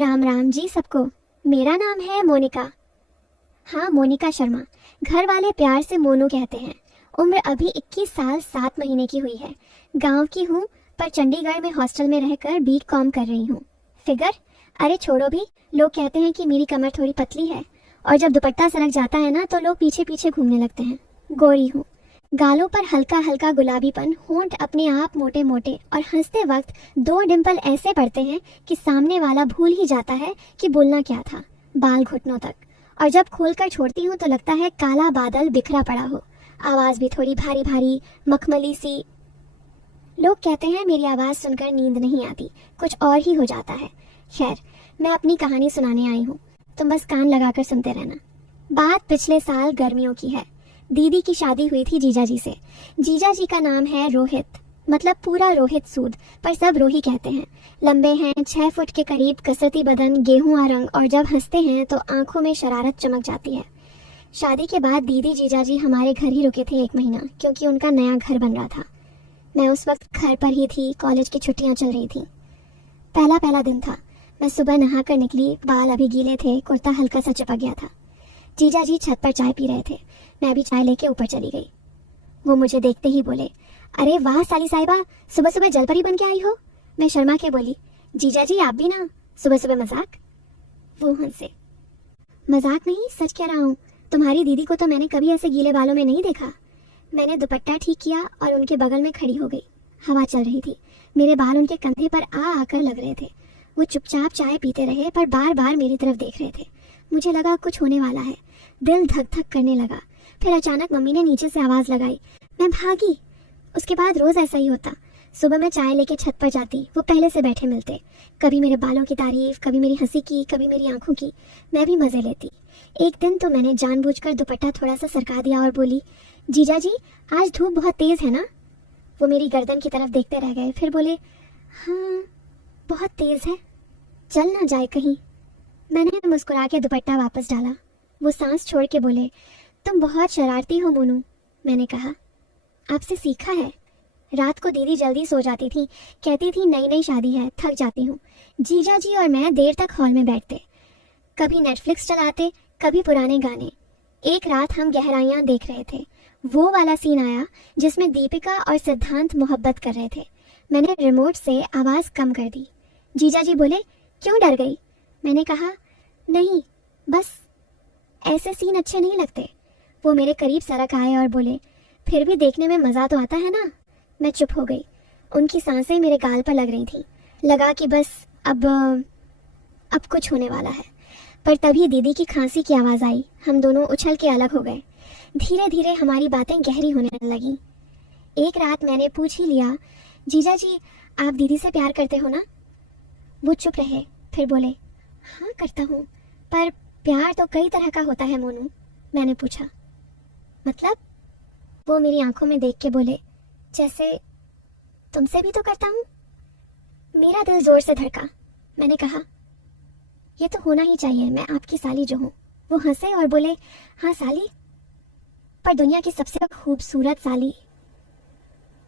राम राम जी सबको। मेरा नाम है मोनिका। हाँ, मोनिका शर्मा। घर वाले प्यार से मोनू कहते हैं। उम्र अभी 21 साल 7 महीने की हुई है। गांव की हूँ, पर चंडीगढ़ में हॉस्टल में रहकर बीकॉम कर रही हूँ। फिगर? अरे छोड़ो भी। लोग कहते हैं कि मेरी कमर थोड़ी पतली है और जब दुपट्टा सरक जाता है ना तो लोग पीछे पीछे घूमने लगते हैं। गोरी हूँ। गालों पर हल्का हल्का गुलाबीपन, होंठ अपने आप मोटे मोटे और हंसते वक्त 2 डिंपल ऐसे पड़ते हैं कि सामने वाला भूल ही जाता है कि बोलना क्या था। बाल घुटनों तक, और जब खोलकर छोड़ती हूँ तो लगता है काला बादल बिखरा पड़ा हो। आवाज भी थोड़ी भारी भारी, मखमली सी। लोग कहते हैं मेरी आवाज सुनकर नींद नहीं आती, कुछ और ही हो जाता है। खैर, मैं अपनी कहानी सुनाने आई हूँ, तुम बस कान लगाकर सुनते रहना। बात पिछले साल गर्मियों की है। दीदी की शादी हुई थी जीजाजी से। जीजाजी का नाम है रोहित, मतलब पूरा रोहित सूद, पर सब रोही कहते हैं। लंबे हैं, 6 फुट के करीब, कसरती बदन, गेहुआ रंग, और जब हंसते हैं तो आंखों में शरारत चमक जाती है। शादी के बाद दीदी जीजाजी हमारे घर ही रुके थे 1 महीना, क्योंकि उनका नया घर बन रहा था। मैं उस वक्त घर पर ही थी, कॉलेज की छुट्टियां चल रही थी। पहला दिन था। मैं सुबह नहा कर निकली, बाल अभी गीले थे, कुर्ता हल्का सा चिपक गया था। जीजाजी छत पर चाय पी रहे थे। मैं भी चाय लेके ऊपर चली गई। वो मुझे देखते ही बोले, अरे वाह साली साहिबा, सुबह सुबह जलपरी बन के आई हो। मैं शर्मा के बोली, जीजाजी आप भी ना, सुबह सुबह मजाक। वो हंसे। मजाक नहीं, सच कह रहा हूँ। तुम्हारी दीदी को तो मैंने कभी ऐसे गीले बालों में नहीं देखा। मैंने दुपट्टा ठीक किया और उनके बगल में खड़ी हो गई। हवा चल रही थी, मेरे बाल उनके कंधे पर आ आकर लग रहे थे। वो चुपचाप चाय पीते रहे, पर बार बार मेरी तरफ देख रहे थे। मुझे लगा कुछ होने वाला है। दिल धक धक करने लगा। फिर अचानक मम्मी ने नीचे से आवाज लगाई। मैं भागी। उसके बाद रोज ऐसा ही होता। सुबह मैं चाय लेके छत पर जाती, वो पहले से बैठे मिलते। कभी मेरे बालों की तारीफ, कभी मेरी हंसी की, कभी मेरी आंखों की। मैं भी मजे लेती। एक दिन तो मैंने जानबूझकर दुपट्टा थोड़ा सा सरका दिया और बोली, जीजाजी आज धूप बहुत तेज है ना। वो मेरी गर्दन की तरफ देखते रह गए, फिर बोले, हाँ बहुत तेज है, चल ना जाए कहीं। मैंने मुस्कुरा के दुपट्टा वापस डाला। वो सांस छोड़ के बोले, तुम बहुत शरारती हो मोनू। मैंने कहा, आपसे सीखा है। रात को दीदी जल्दी सो जाती थी, कहती थी नई नई शादी है, थक जाती हूँ। जीजाजी और मैं देर तक हॉल में बैठते, कभी नेटफ्लिक्स चलाते, कभी पुराने गाने। एक रात हम गहराइयाँ देख रहे थे। वो वाला सीन आया जिसमें दीपिका और सिद्धांत मोहब्बत कर रहे थे। मैंने रिमोट से आवाज कम कर दी। जीजाजी बोले, क्यों डर गई। मैंने कहा, नहीं बस ऐसे सीन अच्छे नहीं लगते। वो मेरे करीब सरक आए और बोले, फिर भी देखने में मजा तो आता है ना। मैं चुप हो गई। उनकी सांसें मेरे गाल पर लग रही थी। लगा कि बस अब कुछ होने वाला है। पर तभी दीदी की खांसी की आवाज आई। हम दोनों उछल के अलग हो गए। धीरे धीरे हमारी बातें गहरी होने लगी। एक रात मैंने पूछ ही लिया, जीजाजी आप दीदी से प्यार करते हो ना। वो चुप रहे, फिर बोले, हाँ करता हूँ, पर प्यार तो कई तरह का होता है मोनू। मैंने पूछा, मतलब। वो मेरी आंखों में देख के बोले, जैसे तुमसे भी तो करता हूँ। मेरा दिल जोर से धड़का। मैंने कहा, ये तो होना ही चाहिए, मैं आपकी साली जो हूँ। वो हंसे और बोले, हाँ साली, पर दुनिया की सबसे खूबसूरत साली।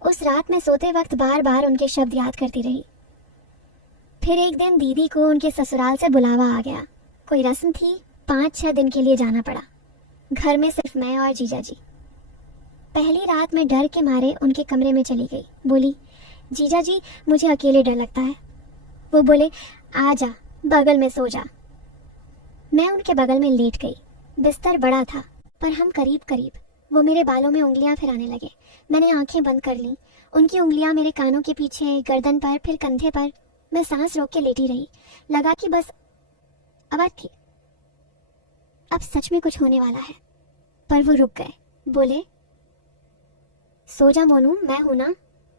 उस रात मैं सोते वक्त बार बार उनके शब्द याद करती रही। फिर एक दिन दीदी को उनके ससुराल से बुलावा आ गया। कोई रस्म थी, 5-6 दिन के लिए जाना पड़ा। घर में सिर्फ मैं और जीजाजी। पहली रात मैं डर के मारे उनके कमरे में चली गई। बोली, जीजाजी मुझे अकेले डर लगता है। वो बोले, आ जा, बगल में सो जा। मैं उनके बगल में लेट गई। बिस्तर बड़ा था, पर हम करीब करीब। वो मेरे बालों में उंगलियां फिराने लगे। मैंने आंखें बंद कर लीं। उनकी उंगलियां मेरे कानों के पीछे, गर्दन पर, फिर कंधे पर। मैं सांस रोक के लेटी रही। लगा कि बस अब सच में कुछ होने वाला है। पर वो रुक गए। बोले, सो जा मोनू, मैं हूं ना।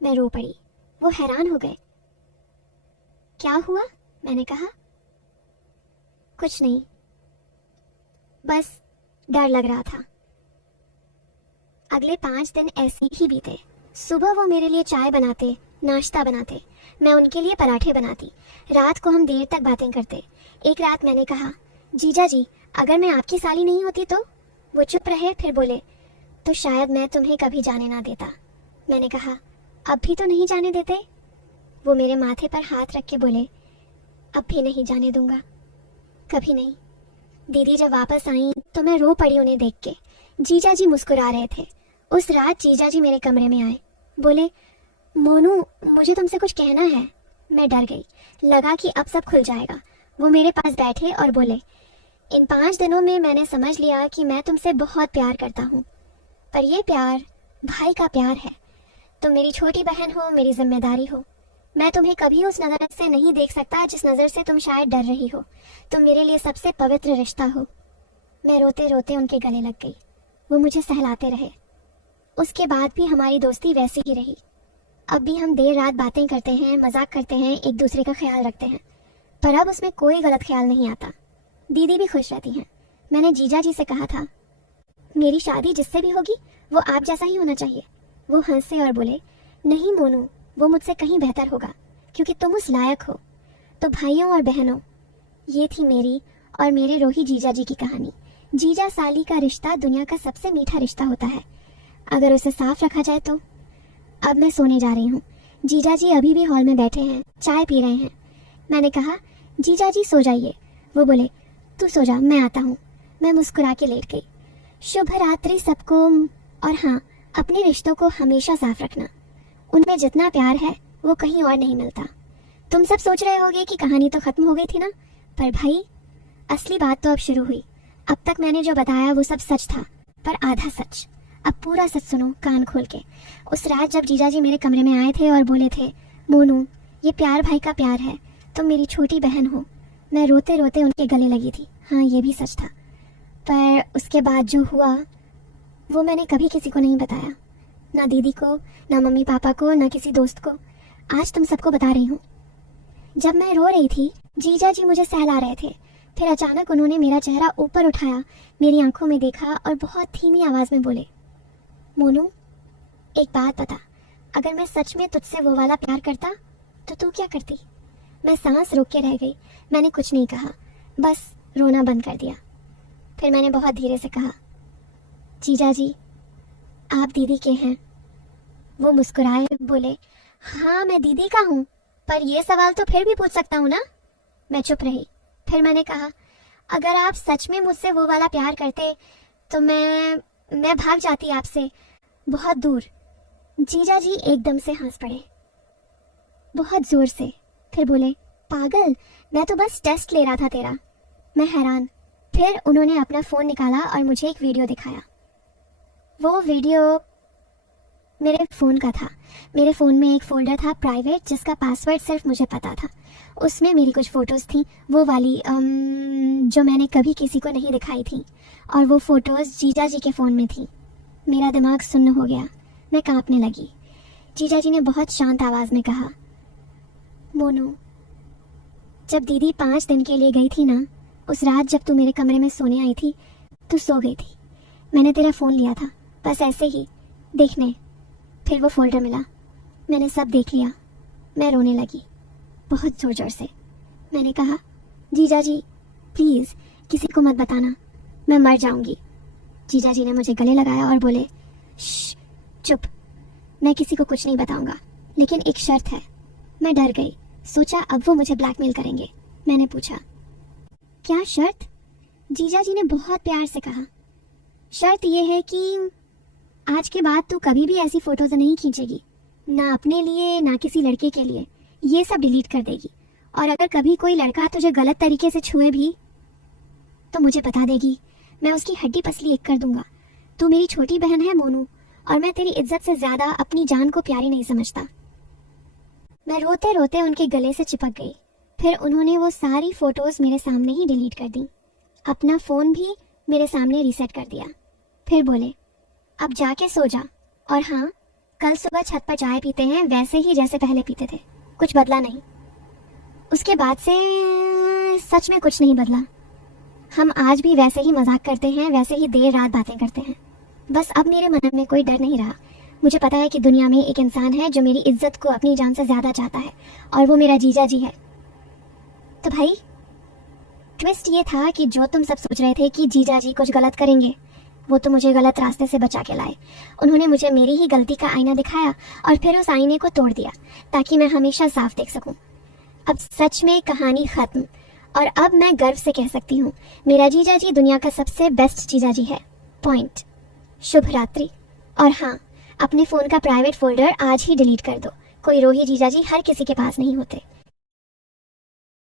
मैं रो पड़ी। वो हैरान हो गए। क्या हुआ। मैंने कहा, कुछ नहीं, बस डर लग रहा था। अगले 5 दिन ऐसे ही बीते। सुबह वो मेरे लिए चाय बनाते, नाश्ता बनाते, मैं उनके लिए पराठे बनाती। रात को हम देर तक बातें करते। एक रात मैंने कहा, जीजाजी अगर मैं आपकी साली नहीं होती तो। वो चुप रहे, फिर बोले, तो शायद मैं तुम्हें कभी जाने ना देता। मैंने कहा, अब भी तो नहीं जाने देते। वो मेरे माथे पर हाथ रख के बोले, अब भी नहीं जाने दूंगा, कभी नहीं। दीदी जब वापस आई तो मैं रो पड़ी उन्हें देख के। जीजा जी मुस्कुरा रहे थे। उस रात जीजा जी मेरे कमरे में आए, बोले मोनू मुझे तुमसे कुछ कहना है। मैं डर गई, लगा कि अब सब खुल जाएगा। वो मेरे पास बैठे और बोले इन 5 दिनों में मैंने समझ लिया कि मैं तुमसे बहुत प्यार करता हूँ, पर ये प्यार भाई का प्यार है। तुम मेरी छोटी बहन हो, मेरी जिम्मेदारी हो। मैं तुम्हें कभी उस नज़र से नहीं देख सकता जिस नज़र से तुम शायद डर रही हो। तुम मेरे लिए सबसे पवित्र रिश्ता हो। मैं रोते रोते उनके गले लग गई। वो मुझे सहलाते रहे। उसके बाद भी हमारी दोस्ती वैसी ही रही। अब भी हम देर रात बातें करते हैं, मजाक करते हैं, एक दूसरे का ख्याल रखते हैं, पर अब उसमें कोई गलत ख्याल नहीं आता। दीदी भी खुश रहती हैं। मैंने जीजा जी से कहा था मेरी शादी जिससे भी होगी वो आप जैसा ही होना चाहिए। वो हंसे और बोले नहीं मोनू, वो मुझसे कहीं बेहतर होगा क्योंकि तुम उस लायक हो। तो भाइयों और बहनों, ये थी मेरी और मेरे रोही जीजा जी की कहानी। जीजा साली का रिश्ता दुनिया का सबसे मीठा रिश्ता होता है अगर उसे साफ रखा जाए तो। अब मैं सोने जा रही हूँ। जीजा जी अभी भी हॉल में बैठे हैं, चाय पी रहे हैं। मैंने कहा जीजा जी सो जाइए। वो बोले तू सो जा, मैं आता हूँ। मैं मुस्कुरा के लेट गई। शुभ रात्रि सबको। और हाँ, अपने रिश्तों को हमेशा साफ रखना। उनमें जितना प्यार है वो कहीं और नहीं मिलता। तुम सब सोच रहे होगे कि कहानी तो खत्म हो गई थी ना, पर भाई असली बात तो अब शुरू हुई। अब तक मैंने जो बताया वो सब सच था, पर आधा सच। अब पूरा सच सुनो कान खोल के। उस रात जब जीजा जी मेरे कमरे में आए थे और बोले थे मोनू ये प्यार भाई का प्यार है, तुम मेरी छोटी बहन हो, मैं रोते रोते उनके गले लगी थी। हाँ, ये भी सच था। पर उसके बाद जो हुआ वो मैंने कभी किसी को नहीं बताया, ना दीदी को, ना मम्मी पापा को, ना किसी दोस्त को। आज तुम सबको बता रही हूँ। जब मैं रो रही थी जीजा जी मुझे सहला रहे थे। फिर अचानक उन्होंने मेरा चेहरा ऊपर उठाया, मेरी आंखों में देखा और बहुत धीमी आवाज में बोले मोनू एक बात बता, अगर मैं सच में तुझसे वो वाला प्यार करता तो तू क्या करती। मैं सांस रोक के रह गई। मैंने कुछ नहीं कहा, बस रोना बंद कर दिया। फिर मैंने बहुत धीरे से कहा जीजा जी आप दीदी के हैं। वो मुस्कुराए, बोले हाँ मैं दीदी का हूँ, पर ये सवाल तो फिर भी पूछ सकता हूँ ना। मैं चुप रही। फिर मैंने कहा अगर आप सच में मुझसे वो वाला प्यार करते तो मैं भाग जाती आपसे बहुत दूर। जीजा जी एकदम से हंस पड़े, बहुत जोर से। फिर बोले पागल, मैं तो बस टेस्ट ले रहा था तेरा। मैं हैरान। फिर उन्होंने अपना फ़ोन निकाला और मुझे एक वीडियो दिखाया। वो वीडियो मेरे फ़ोन का था। मेरे फ़ोन में एक फ़ोल्डर था प्राइवेट, जिसका पासवर्ड सिर्फ मुझे पता था। उसमें मेरी कुछ फ़ोटोज़ थी, वो वाली जो मैंने कभी किसी को नहीं दिखाई थी, और वो फ़ोटोज़ जीजा जी के फ़ोन में थी। मेरा दिमाग सुन्न हो गया, मैं कांपने लगी। जीजा जी ने बहुत शांत आवाज़ में कहा मोनू जब दीदी 5 दिन के लिए गई थी ना, उस रात जब तू मेरे कमरे में सोने आई थी, तू सो गई थी। मैंने तेरा फ़ोन लिया था बस ऐसे ही देखने। फिर वो फोल्डर मिला, मैंने सब देख लिया। मैं रोने लगी बहुत ज़ोर ज़ोर से। मैंने कहा जीजा जी प्लीज़ किसी को मत बताना, मैं मर जाऊंगी। जीजा जी ने मुझे गले लगाया और बोले श्श चुप, मैं किसी को कुछ नहीं बताऊंगा, लेकिन एक शर्त है। मैं डर गई, सोचा अब वो मुझे ब्लैकमेल करेंगे। मैंने पूछा क्या शर्त? जीजा जी ने बहुत प्यार से कहा शर्त यह है कि आज के बाद तू कभी भी ऐसी फोटोज नहीं खींचेगी, ना अपने लिए ना किसी लड़के के लिए। ये सब डिलीट कर देगी, और अगर कभी कोई लड़का तुझे गलत तरीके से छुए भी तो मुझे बता देगी, मैं उसकी हड्डी पसली एक कर दूंगा। तू मेरी छोटी बहन है मोनू, और मैं तेरी इज्जत से ज्यादा अपनी जान को प्यारी नहीं समझता। मैं रोते रोते उनके गले से चिपक गई। फिर उन्होंने वो सारी फोटोज मेरे सामने ही डिलीट कर दी, अपना फ़ोन भी मेरे सामने रीसेट कर दिया। फिर बोले अब जाके सो जा, और हाँ कल सुबह छत पर चाय पीते हैं वैसे ही जैसे पहले पीते थे, कुछ बदला नहीं। उसके बाद से सच में कुछ नहीं बदला। हम आज भी वैसे ही मजाक करते हैं, वैसे ही देर रात बातें करते हैं। बस अब मेरे मन में कोई डर नहीं रहा। मुझे पता है कि दुनिया में एक इंसान है जो मेरी इज्जत को अपनी जान से ज़्यादा चाहता है, और वो मेरा जीजा जी है। तो भाई ट्विस्ट ये था कि जो तुम सब सोच रहे थे कि जीजा जी कुछ गलत करेंगे, वो तो मुझे गलत रास्ते से बचा के लाए। उन्होंने मुझे मेरी ही गलती का आईना दिखाया और फिर उस आईने को तोड़ दिया ताकि मैं हमेशा साफ देख सकूं। अब सच में कहानी खत्म। और अब मैं गर्व से कह सकती हूँ, मेरा जीजा जी दुनिया का सबसे बेस्ट जीजा जी है। पॉइंट। शुभ रात्रि। और हाँ, अपने फ़ोन का प्राइवेट फोल्डर आज ही डिलीट कर दो। कोई रोही जीजा जी हर किसी के पास नहीं होते।